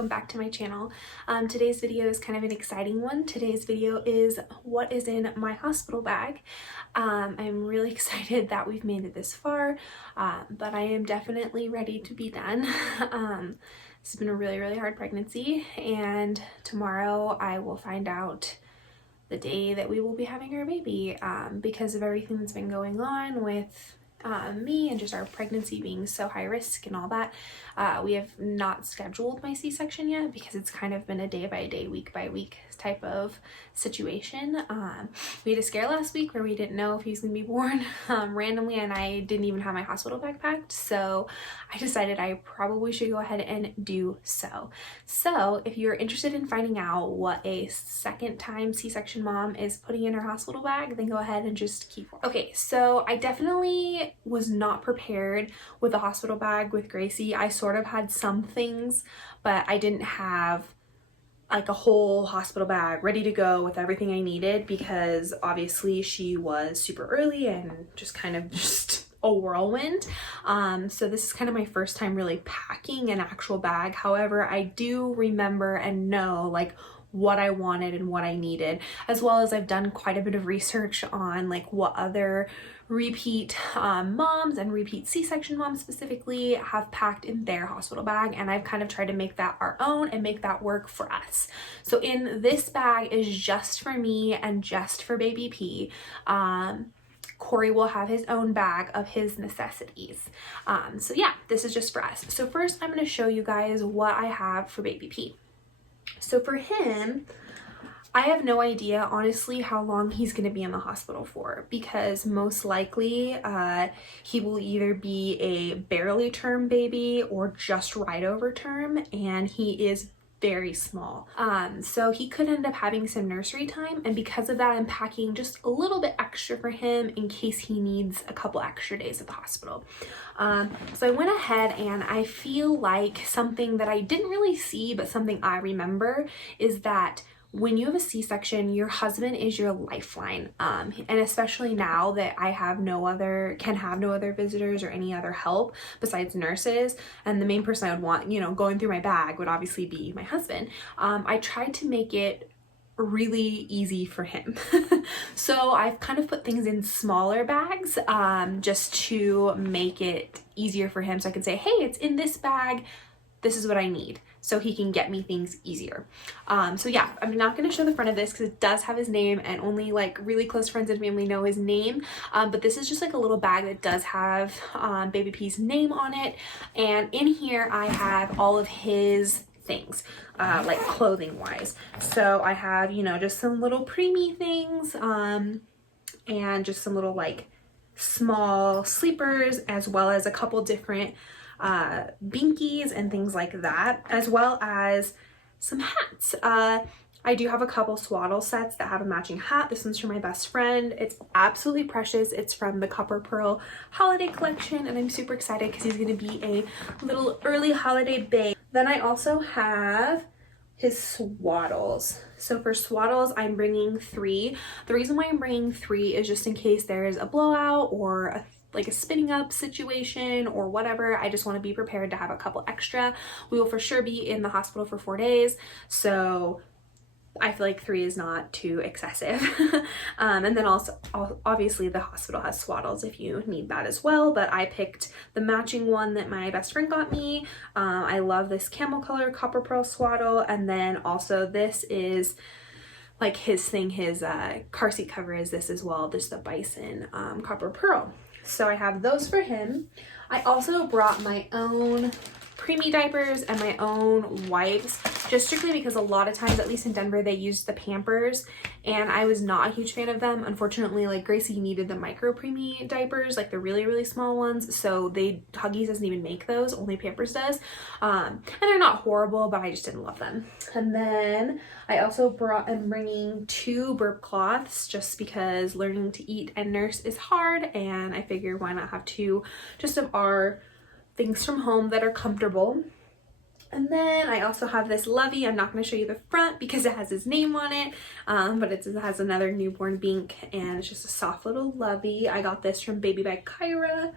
welcome back to my channel. Today's video is kind of an exciting one. Today's video is what is in my hospital bag. I'm really excited that we've made it this far, but I am definitely ready to be done. This has been a really hard pregnancy, and tomorrow I will find out the day that we will be having our baby, because of everything that's been going on with me and just our pregnancy being so high risk and all that. We have not scheduled my C-section yet because it's kind of been a day by day, week by week type of situation. We had a scare last week where we didn't know if he was gonna be born randomly, and I didn't even have my hospital bag packed, so I decided I probably should go ahead and do so. So if you're interested in finding out what a second time C-section mom is putting in her hospital bag, then go ahead and just keep watching. Okay, so I definitely was not prepared with a hospital bag with Gracie. I sort of had some things, but I didn't have like a whole hospital bag ready to go with everything I needed, because obviously she was super early and just kind of a whirlwind. So this is kind of my first time really packing an actual bag. However, I do remember and know like what I wanted and what I needed, as well as I've done quite a bit of research on like what other repeat moms and repeat C-section moms specifically have packed in their hospital bag, and I've kind of tried to make that our own and make that work for us. So in this bag is just for me and just for baby P. Corey will have his own bag of his necessities. So yeah, this is just for us. So first I'm going to show you guys what I have for baby P. So for him, I have no idea honestly how long he's going to be in the hospital for, because most likely he will either be a barely term baby or just right over term, and he is very small. So he could end up having some nursery time, and because of that I'm packing just a little bit extra for him in case he needs a couple extra days at the hospital. So I went ahead, and I feel like something that I didn't really see but something I remember is that when you have a C-section, your husband is your lifeline, and especially now that I can have no other visitors or any other help besides nurses, and the main person I would want, going through my bag would obviously be my husband. I tried to make it really easy for him. So I've kind of put things in smaller bags, just to make it easier for him, so I can say, hey, it's in this bag, this is what I need, so he can get me things easier. So yeah, I'm not going to show the front of this because it does have his name, and only like really close friends and family know his name. But this is just like a little bag that does have baby P's name on it, and in here I have all of his things, like clothing wise. So I have, just some little preemie things, and just some little like small sleepers, as well as a couple different binkies and things like that, as well as some hats. I do have a couple Swaddle sets that have a matching hat. This one's for my best friend. It's absolutely precious. It's from the Copper Pearl holiday collection, and I'm super excited because he's going to be a little early holiday babe. Then I also have his Swaddles. So for Swaddles, I'm bringing 3. The reason why I'm bringing 3 is just in case there is a blowout or a spinning up situation or whatever. I just want to be prepared to have a couple extra. We will for sure be in the hospital for 4 days, so I feel like 3 is not too excessive. And then also obviously the hospital has Swaddles if you need that as well, but I picked the matching one that my best friend got me. I love this camel color Copper Pearl Swaddle, and then also this is like his thing, his car seat cover is this as well, just the Bison Copper Pearl. So I have those for him. I also brought my own preemie diapers and my own wipes, just strictly because a lot of times, at least in Denver, they use the Pampers, and I was not a huge fan of them. Unfortunately, like Gracie needed the micro preemie diapers, like the really small ones, so Huggies doesn't even make those, only Pampers does. And they're not horrible, but I just didn't love them. And then I also am bringing 2 burp cloths, just because learning to eat and nurse is hard, and I figured why not have 2 just of our things from home that are comfortable. And then I also have this Lovey. I'm not going to show you the front because it has his name on it, but it has another newborn bink, and it's just a soft little Lovey. I got this from Baby by Kyra.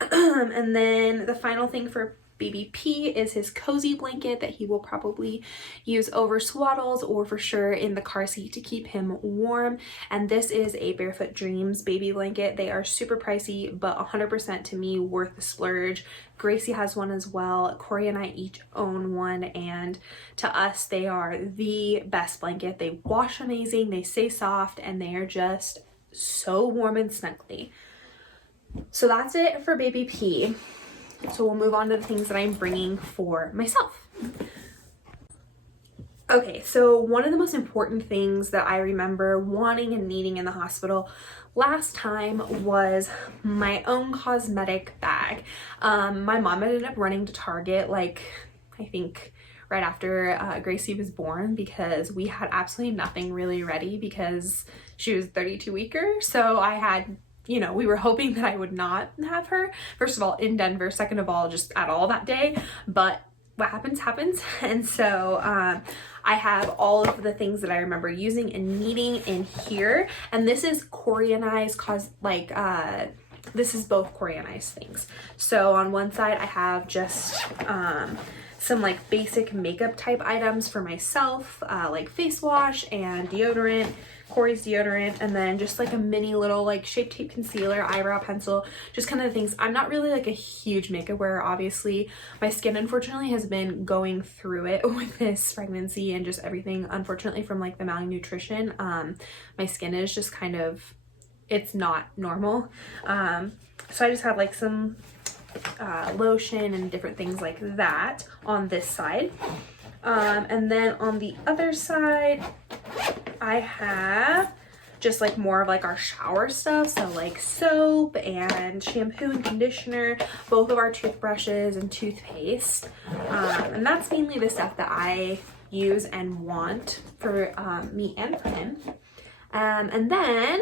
And then the final thing for Baby P is his cozy blanket that he will probably use over Swaddles or for sure in the car seat to keep him warm. And this is a Barefoot Dreams baby blanket. They are super pricey, but 100% to me worth the splurge. Gracie has one as well. Corey and I each own one, and to us they are the best blanket. They wash amazing, they stay soft, and they are just so warm and snuggly. So that's it for Baby P. So we'll move on to the things that I'm bringing for myself. Okay, so one of the most important things that I remember wanting and needing in the hospital last time was my own cosmetic bag. My mom ended up running to Target, like, I think right after Gracie was born, because we had absolutely nothing really ready because she was 32 weeker. So I had, you know, we were hoping that I would not have her, first of all, in Denver, second of all, just at all that day, but what happens, happens. And so I have all of the things that I remember using and needing in here. And this is Corey and I's this is both Corey and I's things. So on one side I have just some like basic makeup type items for myself, like face wash and deodorant, Corey's deodorant, and then just like a mini little like Shape Tape concealer, eyebrow pencil, just kind of things. I'm not really like a huge makeup wearer, obviously. My skin unfortunately has been going through it with this pregnancy and just everything, unfortunately, from like the malnutrition. My skin is just kind of, it's not normal. So I just have like some lotion and different things like that on this side. And then on the other side, I have just like more of like our shower stuff, so like soap and shampoo and conditioner, both of our toothbrushes and toothpaste, and that's mainly the stuff that I use and want for me and Quinn. And then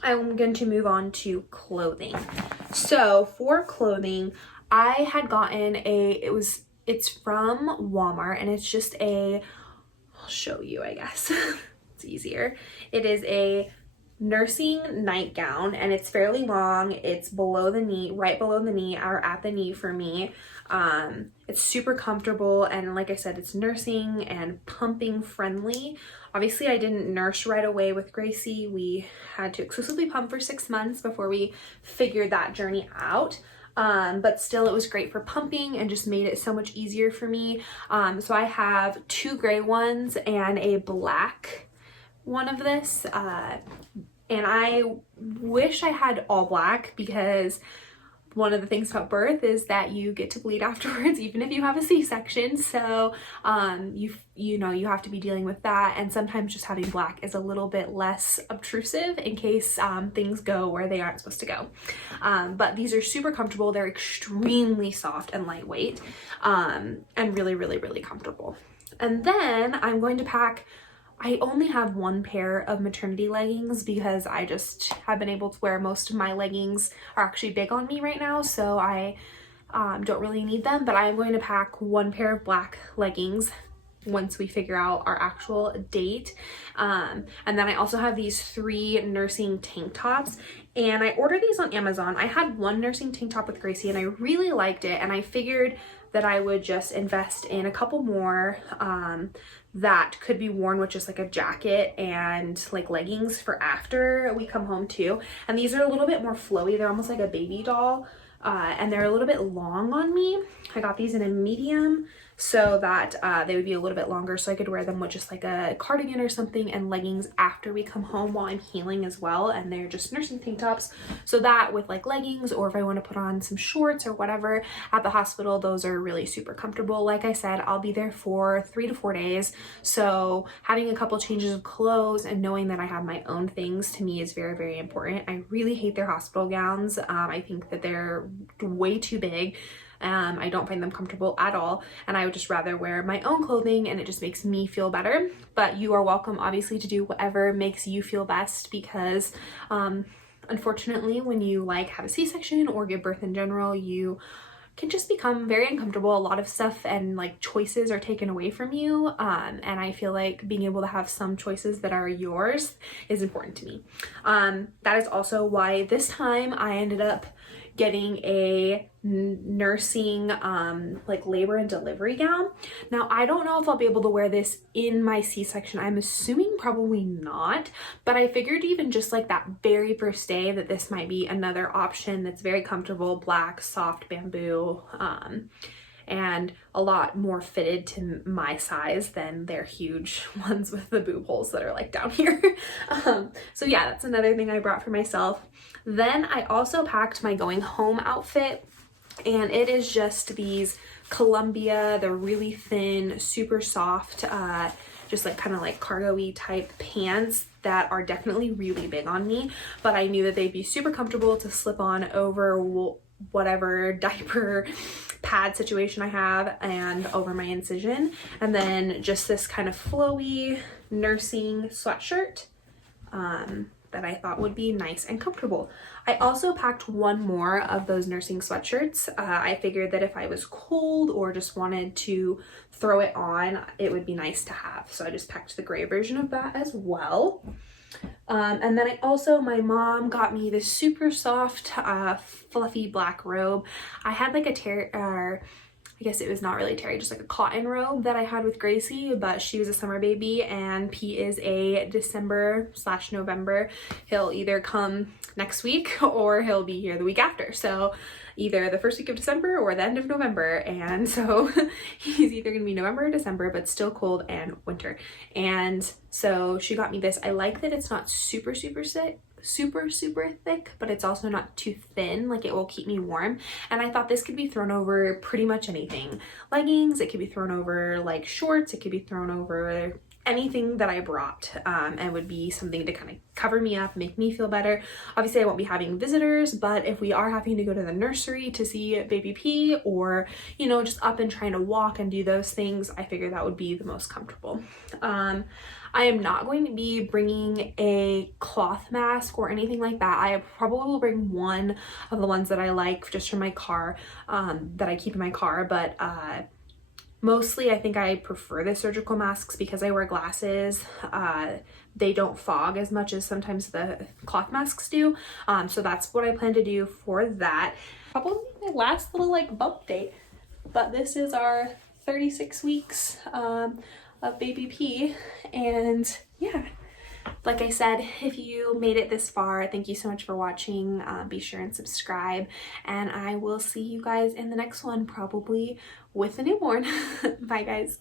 I'm going to move on to clothing. So for clothing, I had gotten it's from Walmart, and it's just I'll show you, I guess. It's easier. It is a nursing nightgown, and it's fairly long. It's below the knee, right below the knee, or at the knee for me. It's super comfortable, and like I said, it's nursing and pumping friendly. Obviously, I didn't nurse right away with Gracie. We had to exclusively pump for 6 months before we figured that journey out. But still, it was great for pumping and just made it so much easier for me. So I have 2 gray ones and a black one of this, and I wish I had all black, because one of the things about birth is that you get to bleed afterwards, even if you have a C-section. So you know you have to be dealing with that, and sometimes just having black is a little bit less obtrusive in case things go where they aren't supposed to go. But these are super comfortable. They're extremely soft and lightweight, and really, really, really comfortable. And then I'm going to pack, I only have 1 pair of maternity leggings because I just have been able to wear most of my leggings are actually big on me right now, so I don't really need them, but I'm going to pack 1 pair of black leggings once we figure out our actual date. And then I also have these 3 nursing tank tops, and I ordered these on Amazon. I had 1 nursing tank top with Gracie and I really liked it, and I figured that I would just invest in a couple more that could be worn with just like a jacket and like leggings for after we come home too. And these are a little bit more flowy. They're almost like a baby doll, and they're a little bit long on me. I got these in a medium so that they would be a little bit longer, so I could wear them with just like a cardigan or something and leggings after we come home while I'm healing as well. And they're just nursing tank tops, so that with like leggings, or if I want to put on some shorts or whatever at the hospital, those are really super comfortable. Like I said, I'll be there for 3 to 4 days, so having a couple changes of clothes and knowing that I have my own things to me is very, very important. I really hate their hospital gowns. I think that they're way too big. I don't find them comfortable at all, and I would just rather wear my own clothing, and it just makes me feel better. But you are welcome, obviously, to do whatever makes you feel best, because unfortunately, when you like have a C-section or give birth in general, you can just become very uncomfortable. A lot of stuff and like choices are taken away from you, and I feel like being able to have some choices that are yours is important to me. That is also why this time I ended up getting a nursing like labor and delivery gown. Now I don't know if I'll be able to wear this in my C-section. I'm assuming probably not, but I figured even just like that very first day that this might be another option that's very comfortable, black, soft bamboo, and a lot more fitted to my size than their huge ones with the boob holes that are like down here. So yeah, that's another thing I brought for myself. Then I also packed my going home outfit, and it is just these Columbia, they're really thin, super soft, just like kind of like cargo-y type pants that are definitely really big on me, but I knew that they'd be super comfortable to slip on over whatever diaper pad situation I have and over my incision. And then just this kind of flowy nursing sweatshirt that I thought would be nice and comfortable. I also packed one more of those nursing sweatshirts. I figured that if I was cold or just wanted to throw it on, it would be nice to have. So I just packed the gray version of that as well. And then my mom got me this super soft, fluffy black robe. I had like I guess it was not really terry, just like a cotton robe that I had with Gracie, but she was a summer baby and P is a December/November. He'll either come next week or he'll be here the week after. So either the first week of December or the end of November. And so he's either gonna be November or December, but still cold and winter. And so she got me this. I like that it's not super thick, but it's also not too thin, like it will keep me warm. And I thought this could be thrown over pretty much anything. Leggings, it could be thrown over like shorts, it could be thrown over anything that I brought, and would be something to kind of cover me up, make me feel better. Obviously I won't be having visitors, but if we are having to go to the nursery to see baby P, or you know, just up and trying to walk and do those things, I figure that would be the most comfortable. I am not going to be bringing a cloth mask or anything like that. I probably will bring one of the ones that I like just from my car, that I keep in my car, but mostly I think I prefer the surgical masks because I wear glasses. They don't fog as much as sometimes the cloth masks do. So that's what I plan to do for that. Probably my last little like bump date, but this is our 36 weeks of baby P. And yeah, like I said, if you made it this far, thank you so much for watching. Be sure and subscribe, and I will see you guys in the next one, probably with a newborn. Bye guys.